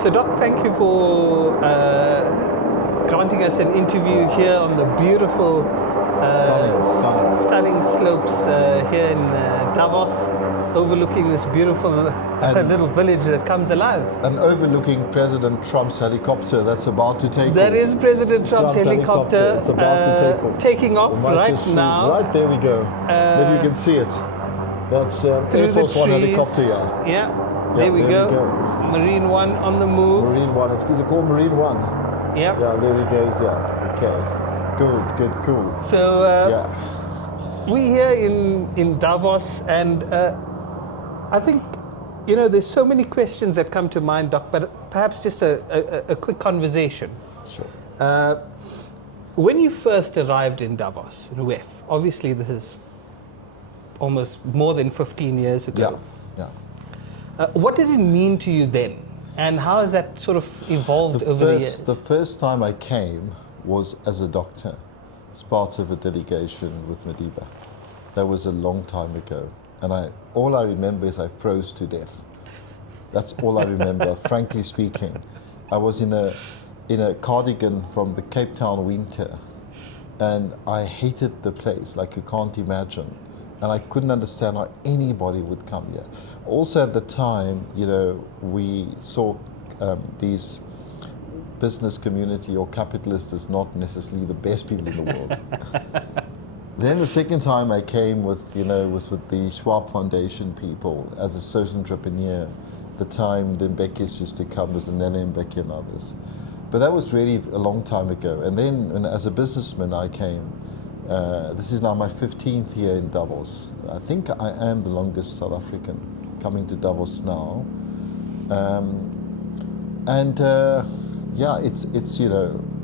So, Doc, thank you for granting us an interview here on the beautiful, stunning slopes here in Davos, overlooking this beautiful little village that comes alive. And overlooking President Trump's helicopter that's about to take off. That is President Trump's helicopter. It's about to take off. Taking off right now. Right, there we go. Then you can see it. That's Air Force One helicopter, yeah. There we go. Marine One on the move. Marine One. It's called Marine One. Yep. Yeah, there he goes. Yeah. Okay. Good. Cool. So we here in Davos, and I think there's so many questions that come to mind, Doc. But perhaps just a quick conversation. Sure. When you first arrived in Davos, in WEF, obviously this is almost more than 15 years ago. Yeah. What did it mean to you then? And how has that sort of evolved over the years? The first time I came was as a doctor, as part of a delegation with Madiba. That was a long time ago. And all I remember is I froze to death. That's all I remember, frankly speaking. I was in a cardigan from the Cape Town winter, and I hated the place like you can't imagine. And I couldn't understand how anybody would come here. Also at the time, we saw these business community or capitalists as not necessarily the best people in the world. Then the second time I came was with the Schwab Foundation people as a social entrepreneur. The time the Mbekis used to come as Nene Mbeki and others. But that was really a long time ago. And then as a businessman I came. This is now my 15th year in Davos. I think I am the longest South African coming to Davos now.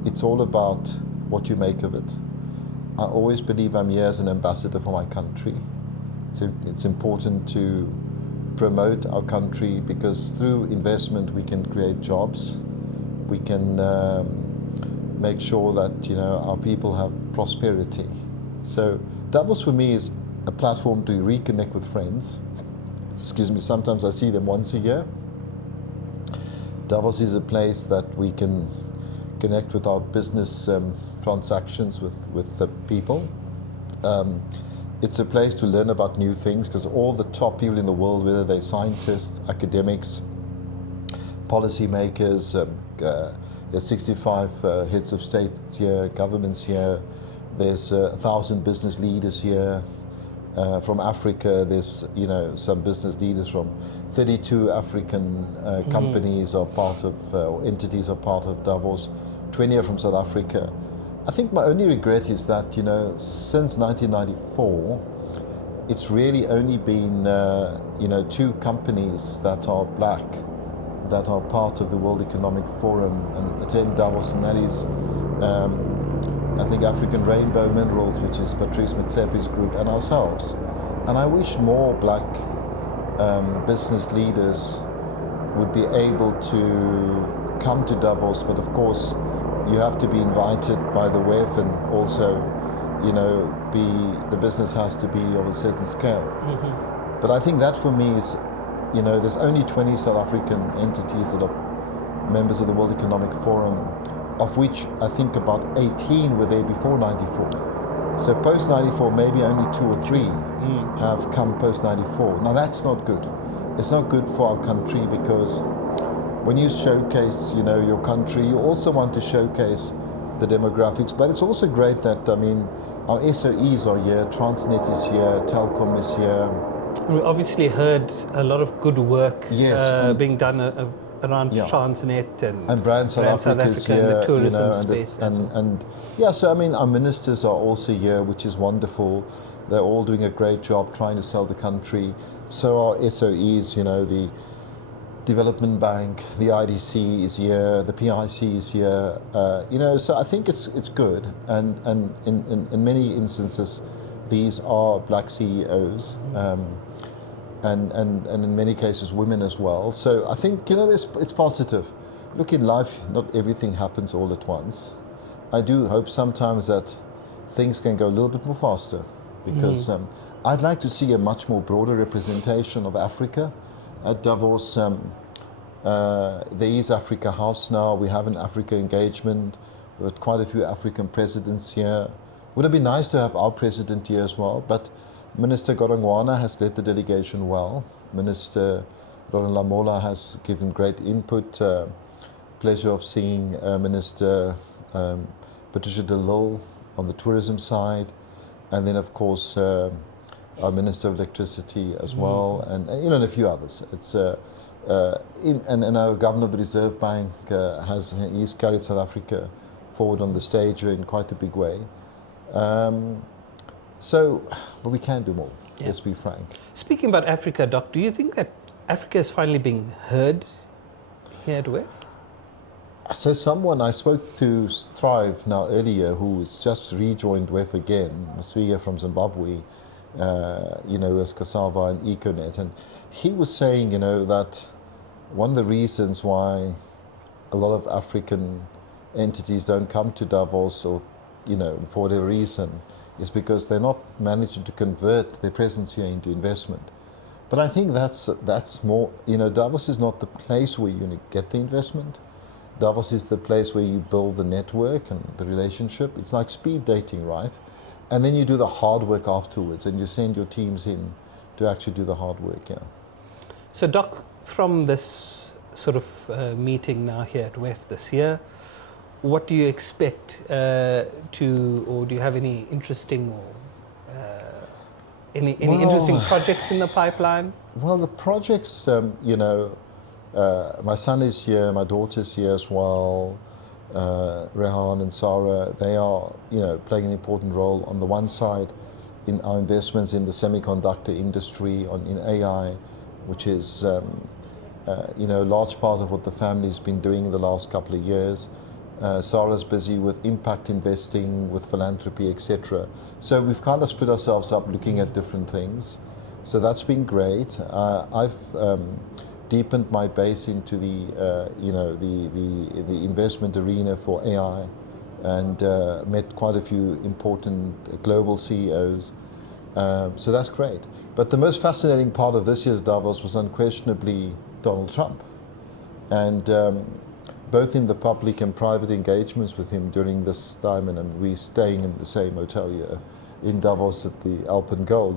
It's all about what you make of it. I always believe I'm here as an ambassador for my country. It's important to promote our country because through investment we can create jobs. We can make sure that our people have prosperity. So Davos for me is a platform to reconnect with friends. Sometimes I see them once a year. Davos is a place that we can connect with our business transactions with the people. It's a place to learn about new things because all the top people in the world, whether they're scientists, academics, policymakers, there's 65 heads of state here, governments here. There's 1,000 business leaders here. From Africa, there's some business leaders from 32 African companies are part of, or entities are part of Davos. 20 are from South Africa. I think my only regret is that since 1994, it's really only been 2 companies that are black that are part of the World Economic Forum and attend Davos, and that is I think African Rainbow Minerals, which is Patrice Motsepe's group, and ourselves. And I wish more black business leaders would be able to come to Davos, but of course you have to be invited by the WEF, and also the business has to be of a certain scale. Mm-hmm. But I think that for me is, there's only 20 South African entities that are members of the World Economic Forum, of which I think about 18 were there before 94. So post 94, maybe only 2 or 3 have come post 94. Now that's not good. It's not good for our country because when you showcase, your country, you also want to showcase the demographics. But it's also great that, our SOEs are here, Transnet is here, Telkom is here. We obviously heard a lot of good work being done around Transnet and Brand South Africa is here, and the tourism space. Our ministers are also here, which is wonderful. They're all doing a great job trying to sell the country. So our SOEs, the Development Bank, the IDC is here, the PIC is here. So I think it's good. And in many instances, these are black CEOs. And in many cases women as well. So I think it's positive. Look, in life, not everything happens all at once. I do hope sometimes that things can go a little bit more faster. because I'd like to see a much more broader representation of Africa at Davos. There is Africa House now. We have an Africa engagement. We've got quite a few African presidents here. Would it be nice to have our president here as well? But Minister Godongwana has led the delegation well. Minister Ron Lamola has given great input. Pleasure of seeing Minister Patricia de Lille on the tourism side, and then of course our Minister of Electricity as well, and and a few others. It's and our Governor of the Reserve Bank he's carried South Africa forward on the stage in quite a big way. But we can do more. Yeah. Let's be frank. Speaking about Africa, Doc, do you think that Africa is finally being heard here at WEF? So I spoke to Thrive now earlier, who has just rejoined WEF again, Mswiga from Zimbabwe, as Cassava and Econet, and he was saying, that one of the reasons why a lot of African entities don't come to Davos, or, for whatever reason, is because they're not managing to convert their presence here into investment. But I think that's more, Davos is not the place where you're going to get the investment. Davos is the place where you build the network and the relationship. It's like speed dating, right? And then you do the hard work afterwards, and you send your teams in to actually do the hard work, yeah. So, Doc, from this sort of meeting now here at WEF this year, what do you expect or do you have any interesting interesting projects in the pipeline? Well, the projects, my son is here, my daughter's here as well, Rehan and Sarah. They are, playing an important role on the one side in our investments in the semiconductor industry, in AI, which is, a large part of what the family's been doing in the last couple of years. Sarah's busy with impact investing, with philanthropy, etc. So we've kind of split ourselves up looking at different things. So that's been great. I've deepened my base into the investment arena for AI, and met quite a few important global CEOs. So that's great. But the most fascinating part of this year's Davos was unquestionably Donald Trump, and both in the public and private engagements with him during this time, and we're staying in the same hotel here in Davos at the Alpengold.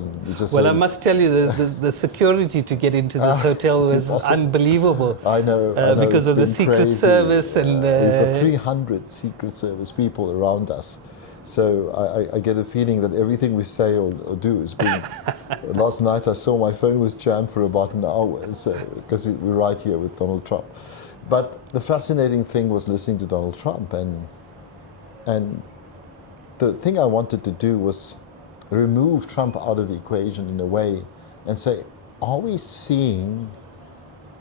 I must tell you, the security to get into this hotel is unbelievable. I know. Because of the Secret Service. And we've got 300 Secret Service people around us. So I get a feeling that everything we say or do is being... Last night I saw my phone was jammed for about an hour, because we're right here with Donald Trump. But the fascinating thing was listening to Donald Trump, and the thing I wanted to do was remove Trump out of the equation in a way and say, are we seeing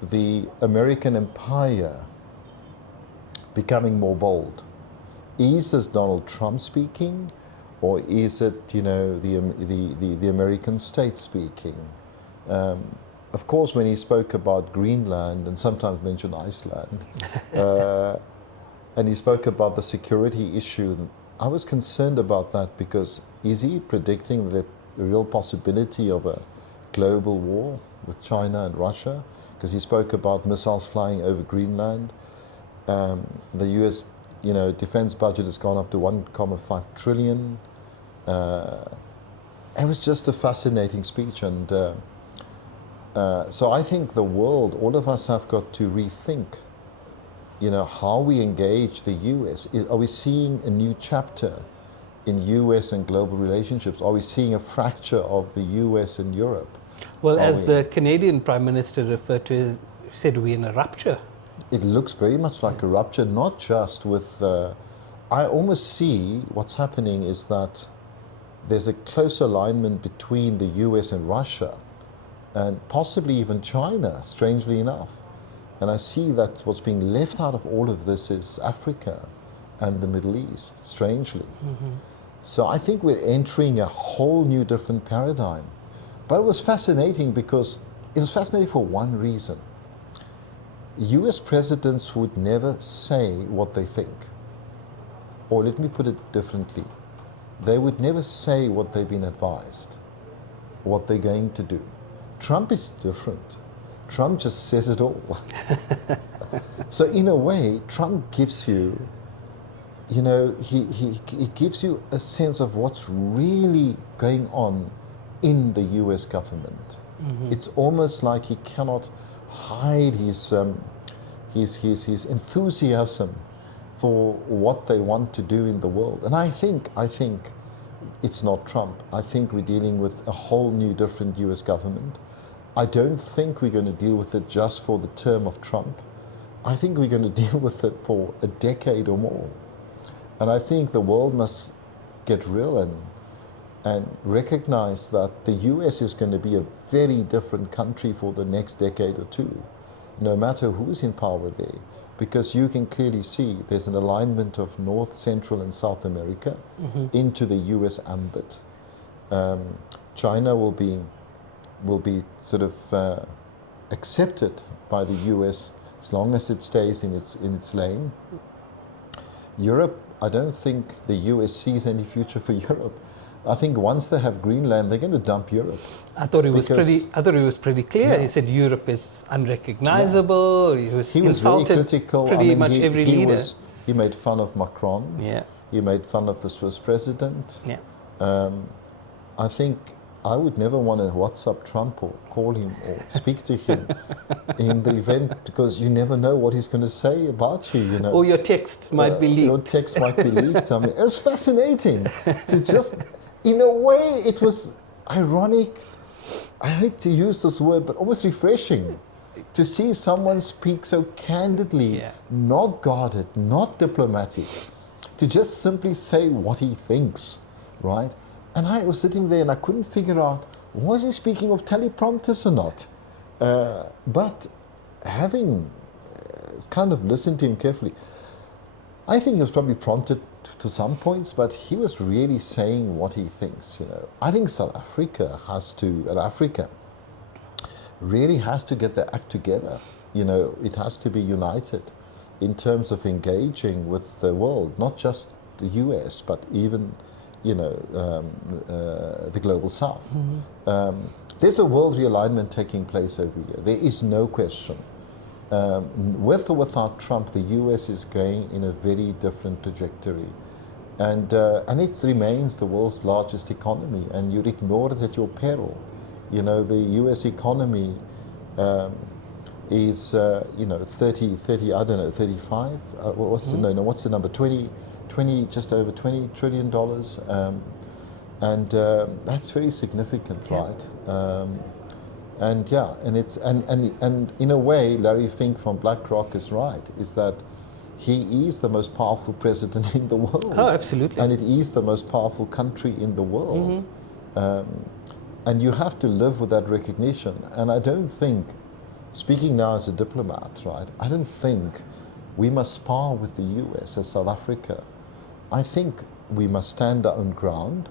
the American empire becoming more bold? Is this Donald Trump speaking, or is it, the American state speaking? Of course, when he spoke about Greenland and sometimes mentioned Iceland, and he spoke about the security issue, I was concerned about that, because is he predicting the real possibility of a global war with China and Russia? Because he spoke about missiles flying over Greenland. The US, defense budget has gone up to 1.5 trillion. It was just a fascinating speech, and so I think the world, all of us have got to rethink, how we engage the US. Are we seeing a new chapter in US and global relationships? Are we seeing a fracture of the US and Europe? Well, as the Canadian Prime Minister referred to it, said we're in a rupture. It looks very much like a rupture, not just with... I almost see what's happening is that there's a close alignment between the US and Russia, and possibly even China, strangely enough. And I see that what's being left out of all of this is Africa and the Middle East, strangely. Mm-hmm. So I think we're entering a whole new different paradigm. But it was fascinating because it was fascinating for one reason. US presidents would never say what they think. Or let me put it differently. they would never say what they've been advised, what they're going to do. Trump is different. Trump just says it all. So in a way, Trump gives you, he gives you a sense of what's really going on in the US government. Mm-hmm. It's almost like he cannot hide his enthusiasm for what they want to do in the world. And I think it's not Trump. I think we're dealing with a whole new different US government. I don't think we're going to deal with it just for the term of Trump. I think we're going to deal with it for a decade or more. And I think the world must get real and recognize that the US is going to be a very different country for the next decade or two, no matter who's in power there. Because you can clearly see there's an alignment of North, Central, and South America into the US ambit. China will be sort of accepted by the US as long as it stays in its lane. Europe, I don't think the US sees any future for Europe. I think once they have Greenland, they're going to dump Europe. I thought he was pretty clear. Yeah. He said Europe is unrecognizable. Yeah. He was very critical. Pretty much every leader. He made fun of Macron. Yeah. He made fun of the Swiss president. Yeah. I think I would never want to WhatsApp Trump or call him or speak to him in the event, because you never know what he's going to say about you, Or your text might be leaked. Your text might be leaked. I mean, it was fascinating to just, in a way, it was ironic. I hate to use this word, but almost refreshing to see someone speak so candidly, not guarded, not diplomatic, to just simply say what he thinks, right? And I was sitting there and I couldn't figure out, was he speaking of teleprompters or not? But having kind of listened to him carefully, I think he was probably prompted to some points, but he was really saying what he thinks, I think South Africa really has to get their act together. It has to be united in terms of engaging with the world, not just the US, but even the global south. Mm-hmm. There's a world realignment taking place over here. There is no question. With or without Trump, the US is going in a very different trajectory. And it remains the world's largest economy, and you'd ignore it at your peril. The US economy is, 30, I don't know, 35? What's the number? 20, just over $20 trillion, and that's very significant, right? And in a way, Larry Fink from BlackRock is right, is that he is the most powerful president in the world. Oh, absolutely. And it is the most powerful country in the world. Mm-hmm. And you have to live with that recognition. And I don't think, speaking now as a diplomat, right, I don't think we must spar with the US as South Africa. I think we must stand our own ground.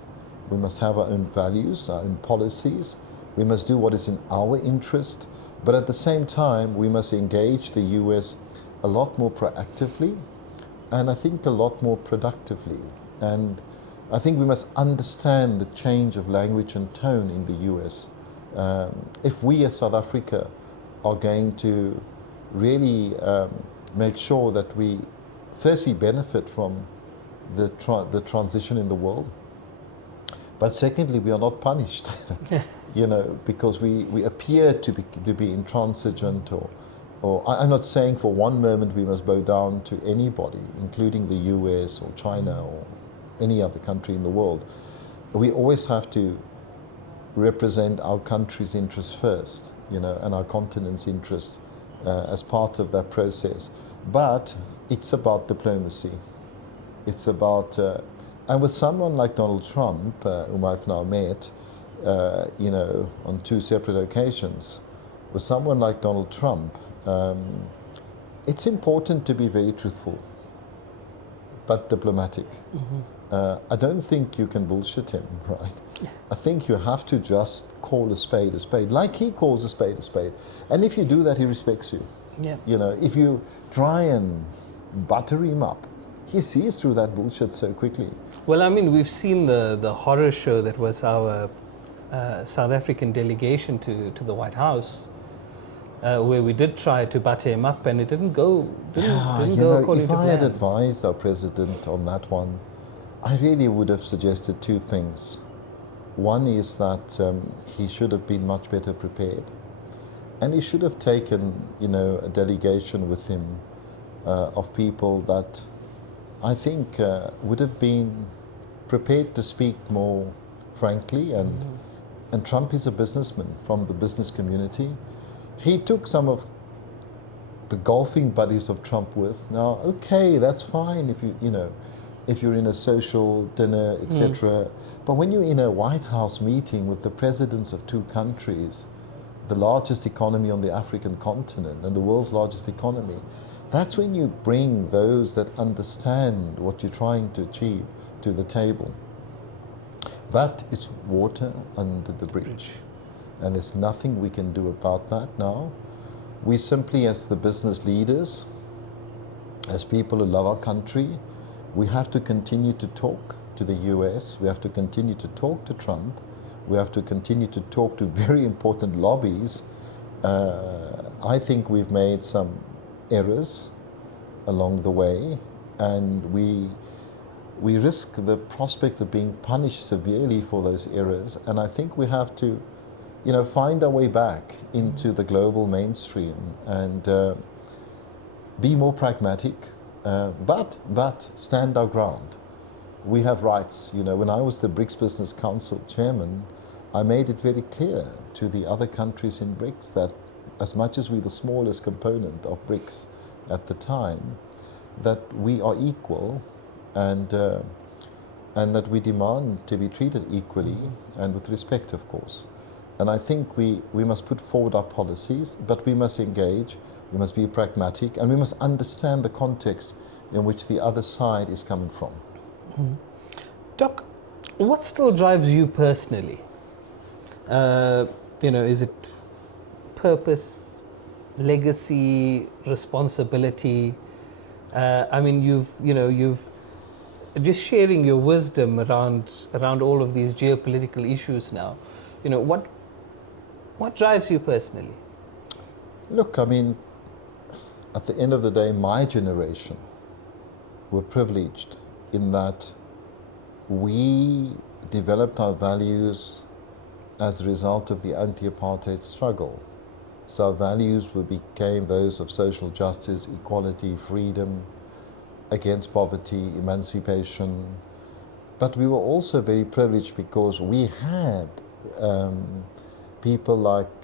We must have our own values, our own policies. We must do what is in our interest. But at the same time, we must engage the US a lot more proactively, and I think a lot more productively. And I think we must understand the change of language and tone in the US. If we as South Africa are going to really make sure that we firstly benefit from the transition in the world, but secondly, we are not punished, because we appear to be intransigent, or I'm not saying for one moment we must bow down to anybody, including the US or China or any other country in the world. We always have to represent our country's interests first, and our continent's interests as part of that process. But it's about diplomacy. It's about, and with someone like Donald Trump, whom I've now met, on 2 separate occasions, with someone like Donald Trump, it's important to be very truthful, but diplomatic. Mm-hmm. I don't think you can bullshit him, right? I think you have to just call a spade, like he calls a spade. And if you do that, he respects you. Yeah. If you try and butter him up, he sees through that bullshit so quickly. Well, I mean, we've seen the horror show that was our South African delegation to the White House, where we did try to butter him up, and it didn't go according if to I plan. had advised our president on that one, I really would have suggested two things. One is that he should have been much better prepared, and he should have taken, a delegation with him of people that I think would have been prepared to speak more frankly. And Trump is a businessman from the business community. He took some of the golfing buddies of Trump with. Now, okay, that's fine if you're in a social dinner, etc. But when you're in a White House meeting with the presidents of two countries, the largest economy on the African continent and the world's largest economy, that's when you bring those that understand what you're trying to achieve to the table. But it's water under the bridge. And there's nothing we can do about that now. We simply, as the business leaders, as people who love our country, we have to continue to talk to the US. We have to continue to talk to Trump. We have to continue to talk to very important lobbies. I think we've made some errors along the way, and we risk the prospect of being punished severely for those errors. And I think we have to, find our way back into the global mainstream and be more pragmatic, but stand our ground. We have rights. When I was the BRICS Business Council chairman, I made it very clear to the other countries in BRICS that as much as we're the smallest component of BRICS at the time, that we are equal and that we demand to be treated equally and with respect, of course. And I think we must put forward our policies, but we must engage, we must be pragmatic, and we must understand the context in which the other side is coming from. Doc, what still drives you personally? Is it purpose, legacy, responsibility? You've just sharing your wisdom around all of these geopolitical issues now. What drives you personally? Look, at the end of the day, my generation were privileged in that we developed our values as a result of the anti-apartheid struggle. So our values became those of social justice, equality, freedom, against poverty, emancipation. But we were also very privileged because we had people like,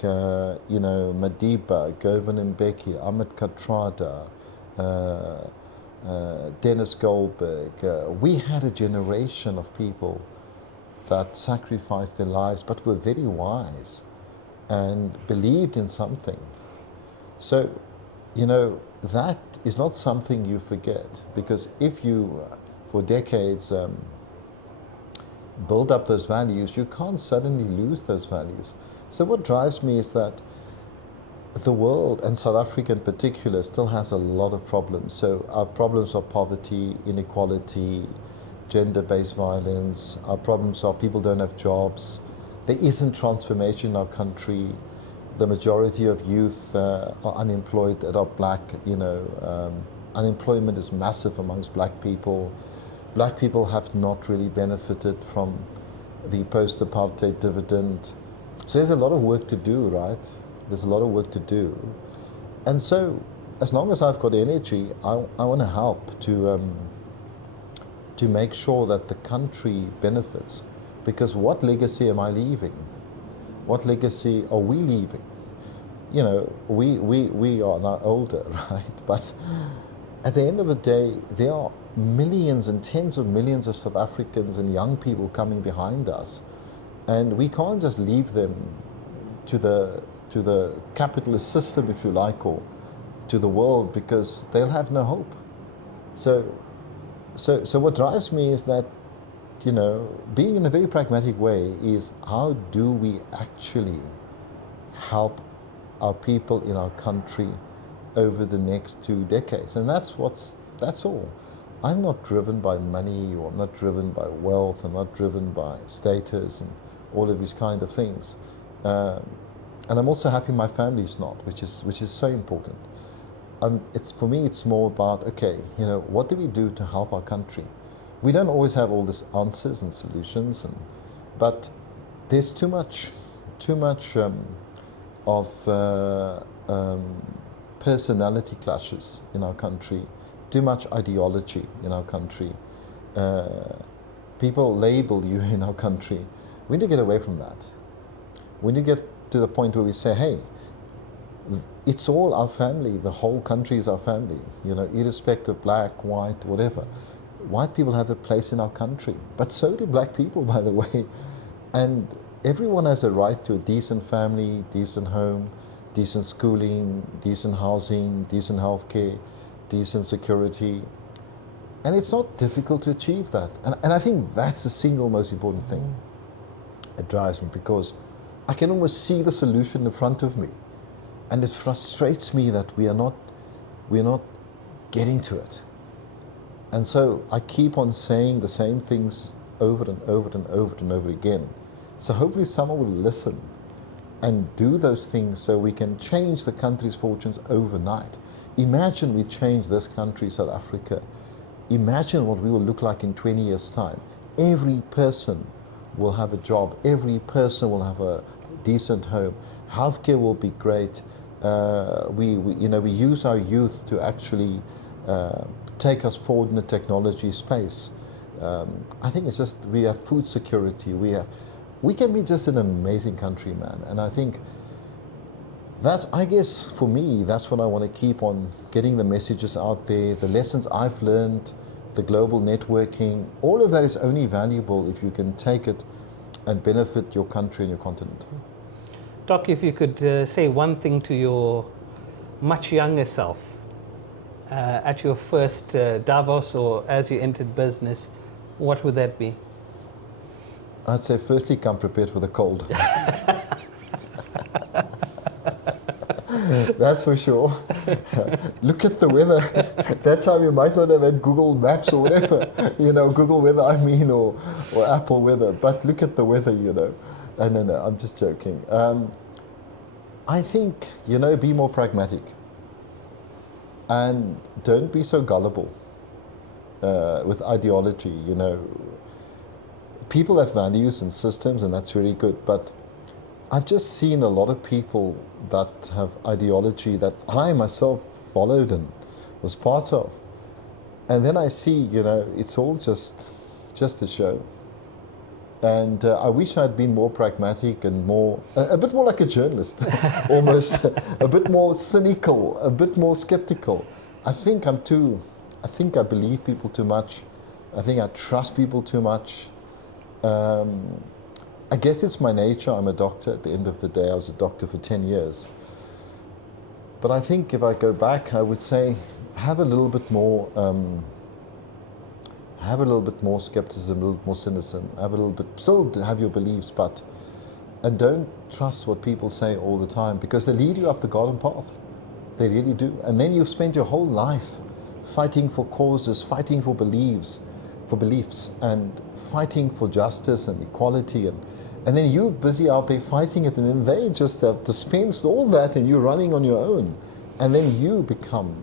Madiba, Govan Mbeki, Ahmed Kathrada, Dennis Goldberg. We had a generation of people that sacrificed their lives but were very wise and believed in something. So, that is not something you forget, because if you, for decades, build up those values, you can't suddenly lose those values. So what drives me is that the world, and South Africa in particular, still has a lot of problems. So our problems are poverty, inequality, gender-based violence. Our problems are people don't have jobs. There isn't transformation in our country. The majority of youth are unemployed that are black. Unemployment is massive amongst black people. Black people have not really benefited from the post-apartheid dividend. So there's a lot of work to do, right? There's a lot of work to do. And so, as long as I've got energy, I want to help to make sure that the country benefits. Because what legacy am I leaving? What legacy are we leaving? We are now older, right? But at the end of the day, there are millions and tens of millions of South Africans and young people coming behind us. And we can't just leave them to the capitalist system, if you like, or to the world, because they'll have no hope. So what drives me is that, being in a very pragmatic way, is how do we actually help our people in our country over the next 2 decades? And that's all. I'm not driven by money, or I'm not driven by wealth, I'm not driven by status and all of these kind of things. And I'm also happy my family's not, which is so important. For me, it's more about, okay, you know, what do we do to help our country? We don't always have all these answers and solutions, but there's too much of personality clashes in our country, too much ideology in our country. People label you in our country. We need to get away from that. We need to get to the point where we say, hey, it's all our family, the whole country is our family, you know, irrespective of black, white, whatever. White people have a place in our country, but so do black people, by the way. And everyone has a right to a decent family, decent home, decent schooling, decent housing, decent healthcare, decent security. And it's not difficult to achieve that. And I think that's the single most important thing. It drives me because I can almost see the solution in front of me. And it frustrates me that we're not getting to it. And so I keep on saying the same things over and over and over and over again. So hopefully someone will listen and do those things so we can change the country's fortunes overnight. Imagine we change this country, South Africa. Imagine what we will look like in 20 years' time. Every person will have a job. Every person will have a decent home. Healthcare will be great. We use our youth to actually take us forward in the technology space. I think it's just, we have food security. We can be just an amazing country, man. And I think that's, I guess, for me, that's what I want to keep on getting the messages out there, the lessons I've learned, the global networking. All of that is only valuable if you can take it and benefit your country and your continent. Doc, if you could say one thing to your much younger self at your first Davos or as you entered business, what would that be? I'd say firstly, come prepared for the cold. That's for sure. Look at the weather. That's how you might not have had Google Maps or whatever, Google Weather, or Apple Weather. But look at the weather, No, I'm just joking. I think, be more pragmatic. And don't be so gullible with ideology, People have values and systems, and that's very good. But I've just seen a lot of people that have ideology that I myself followed and was part of. And then I see, it's all just a show. And I wish I'd been more pragmatic and a bit more like a journalist, almost a bit more cynical, a bit more skeptical. I think I believe people too much. I think I trust people too much. I guess it's my nature. I'm a doctor at the end of the day. I was a doctor for 10 years. But I think if I go back, I would say have a little bit more skepticism, a little bit more cynicism, still have your beliefs, and don't trust what people say all the time, because they lead you up the garden path. They really do. And then you've spent your whole life fighting for causes, fighting for beliefs, and fighting for justice and equality, and then you're busy out there fighting it, and then they just have dispensed all that, and you're running on your own, and then you become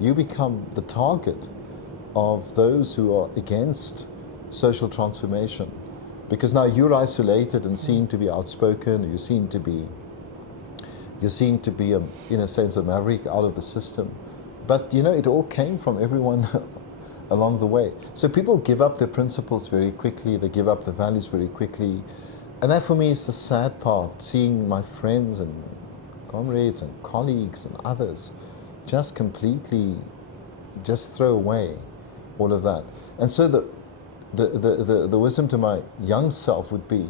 the target of those who are against social transformation, because now you're isolated and seen to be outspoken. You're seen to be in a sense a maverick out of the system, but it all came from everyone along the way. So people give up their principles very quickly. They give up their values very quickly. And that for me is the sad part, seeing my friends and comrades and colleagues and others just completely throw away all of that. And so the wisdom to my young self would be,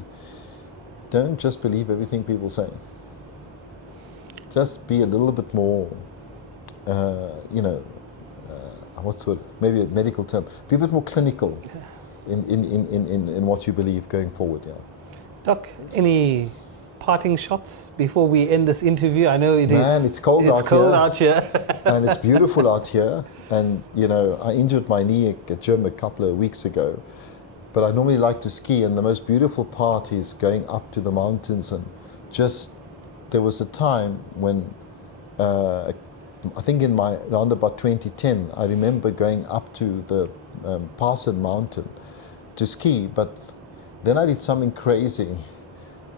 don't just believe everything people say. Just be a little bit more, what's the word? Maybe a medical term. Be a bit more clinical in what you believe going forward. Yeah. Doc, any parting shots before we end this interview? I know it's cold out here. And it's beautiful out here. And, you know, I injured my knee at gym a couple of weeks ago. But I normally like to ski, and the most beautiful part is going up to the mountains. And just, there was a time when, I think around about 2010, I remember going up to the Viasen mountain to ski, but then I did something crazy.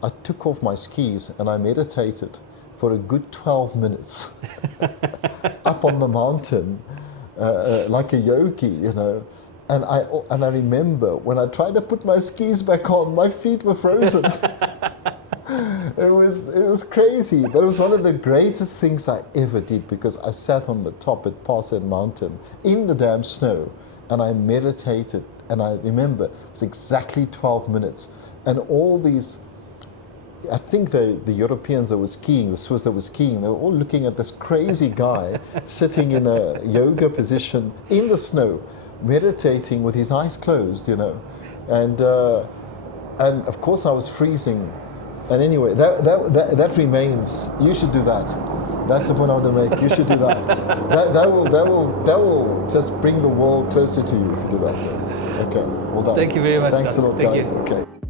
I took off my skis and I meditated for a good 12 minutes up on the mountain, like a yogi, you know. And I remember when I tried to put my skis back on, my feet were frozen. It was crazy, but it was one of the greatest things I ever did, because I sat on the top at Viasen mountain in the damn snow and I meditated. And I remember it was exactly 12 minutes. And all these, I think the Europeans that were skiing, the Swiss that were skiing, they were all looking at this crazy guy sitting in a yoga position in the snow, meditating with his eyes closed, you know. And of course I was freezing. And anyway, that remains. You should do that. That's the point I want to make. You should do that. That will just bring the world closer to you if you do that. Okay, well done. Thank you very much. Thanks a lot, guys. Thank you. Okay.